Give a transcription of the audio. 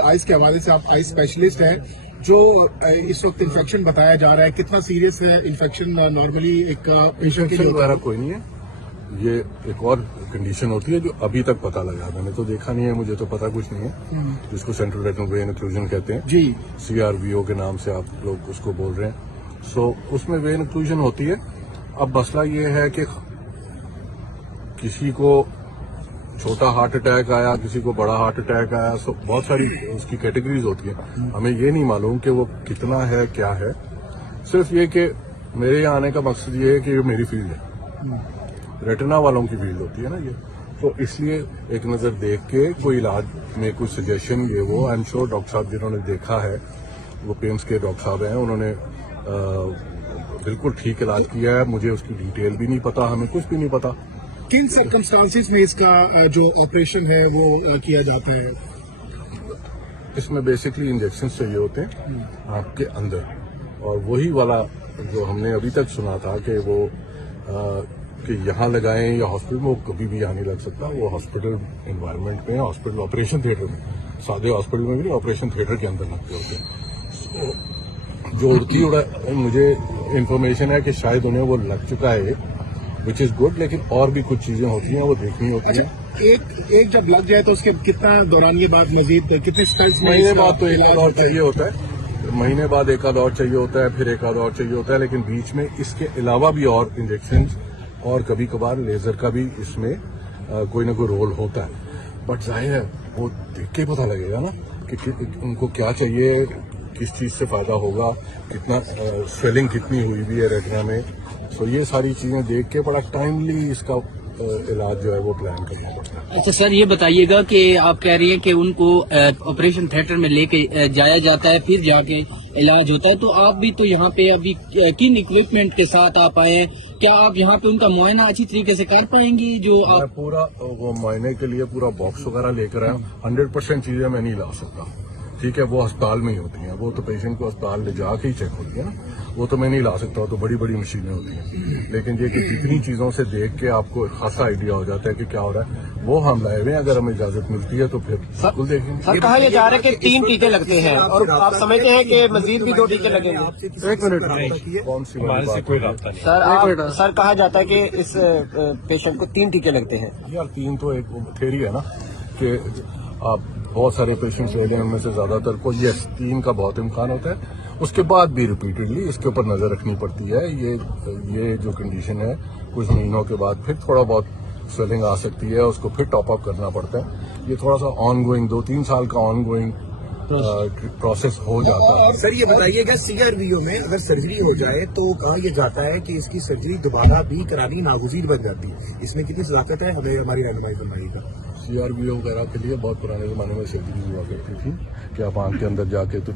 Ice के हवाले से आप आइस स्पेशलिस्ट हैं, जो इस वक्त इन्फेक्शन बताया जा रहा है, कितना सीरियस है इन्फेक्शन? नॉर्मली एक पेशेंट के लिए वगैरह कोई नहीं है, ये एक और कंडीशन होती है जो अभी तक पता लगा। मैंने तो देखा नहीं है, मुझे तो पता कुछ नहीं है, जिसको सेंट्रल रेटिनल वेन ओक्लूजन कहते हैं जी, CRVO के नाम से आप लोग उसको बोल रहे हैं। सो उसमें वेन ओक्लूजन होती है। अब मसला ये है कि किसी को छोटा हार्ट अटैक आया, किसी को बड़ा हार्ट अटैक आया, सो बहुत सारी उसकी कैटेगरीज होती है। हमें ये नहीं मालूम कि वो कितना है, क्या है। सिर्फ ये कि मेरे यहाँ आने का मकसद ये है कि ये मेरी फील्ड है, रेटिना वालों की फील्ड होती है ना ये, तो इसलिए एक नजर देख के कोई इलाज में कोई सजेशन ये वो, आई एम श्योर डॉक्टर साहब जिन्होंने देखा है, वो पेम्स के डॉक्टर साहब हैं, उन्होंने बिल्कुल ठीक इलाज किया है। मुझे उसकी डिटेल भी नहीं पता, हमें कुछ भी नहीं पता। किन सर्कमस्टांसिस में इसका जो ऑपरेशन है वो किया जाता है? इसमें बेसिकली इंजेक्शन चाहिए होते हैं आपके अंदर, और वही वाला जो हमने अभी तक सुना था कि वो कि यहाँ लगाएं या हॉस्पिटल में, वो कभी भी यहाँ नहीं लग सकता। वो हॉस्पिटल एनवायरनमेंट में, हॉस्पिटल ऑपरेशन थिएटर में, सादे हॉस्पिटल में भी नहीं, ऑपरेशन थिएटर के अंदर लगते होते हैं। जो उड़ती मुझे इन्फॉर्मेशन है कि शायद उन्हें वो लग चुका है, विच इज गुड, लेकिन और भी कुछ चीजें होती हैं वो देखनी होती हैं। एक जब लग जाए तो उसके कितना दौरान ये बात मजीद कितनी स्टेप्स? महीने बाद तो एक और चाहिए होता है, महीने बाद एक आध और चाहिए होता है, फिर एक आध और चाहिए होता है, लेकिन बीच में इसके अलावा भी और इंजेक्शन और कभी कभार लेजर का भी इसमें कोई ना कोई रोल होता है। बट जाहिर है वो देख के पता लगेगा ना कि उनको क्या चाहिए, किस चीज से फायदा होगा, कितना स्वेलिंग कितनी हुई भी है रेटिना में। तो ये सारी चीजें देख के बड़ा टाइमली इसका इलाज जो है वो प्लान करना पड़ता है। अच्छा सर, ये बताइएगा कि आप कह रही हैं कि उनको ऑपरेशन थिएटर में लेके जाया जाता है, फिर जाके इलाज होता है, तो आप भी तो यहाँ पे अभी किन इक्विपमेंट के साथ आप आए हैं? क्या आप यहाँ पे उनका मुआयना अच्छी तरीके से कर पाएंगी? जो आप मैं पूरा वो मुआयने के लिए पूरा बॉक्स वगैरह लेकर आया हूँ। 100% चीजें मैं नहीं ला सकता, ठीक है, वो अस्पताल में ही होती हैं, वो तो पेशेंट को अस्पताल ले जाके ही चेक होती है ना, वो तो मैं नहीं ला सकता, वो तो बड़ी बड़ी मशीनें होती हैं। लेकिन ये कि जितनी चीजों से देख के आपको खासा आइडिया हो जाता है कि क्या हो रहा है, वो हम लाए हुए हैं। अगर हमें इजाजत मिलती है तो फिर बिल्कुल देखेंगे। सर, कहा यह जा रहा है कि 3 टीके लगते हैं और आप समझते हैं कि मजीद भी 2 टीके लगेंगे? एक मिनट, कौन सी बात है? सर कहा जाता है कि इस पेशेंट को 3 टीके लगते हैं। यार 3 तो एक थ्योरी है ना कि आप बहुत सारे पेशेंट्स ले लें, उनमें से ज्यादातर को 3 का बहुत इम्कान होता है। उसके बाद भी रिपीटेडली इसके ऊपर नजर रखनी पड़ती है। ये जो कंडीशन है, कुछ महीनों के बाद फिर थोड़ा बहुत स्वेलिंग आ सकती है, उसको फिर टॉप अप करना पड़ता है। ये थोड़ा सा ऑन गोइंग 2-3 साल का ऑन गोइंग प्रोसेस हो जाता है। सर ये बताइएगा, CRVO में अगर सर्जरी हो जाए तो कहा यह जाता है कि इसकी सर्जरी दोबारा भी करानी नागुज़ीर बन जाती है, इसमें कितनी सदाकत है? हमें हमारी रहनुमाई करवाइएगा। CRVO वगैरह के लिए बहुत पुराने जमाने में सर्जरी हुआ करती थी कि आप आंख के अंदर जाके तो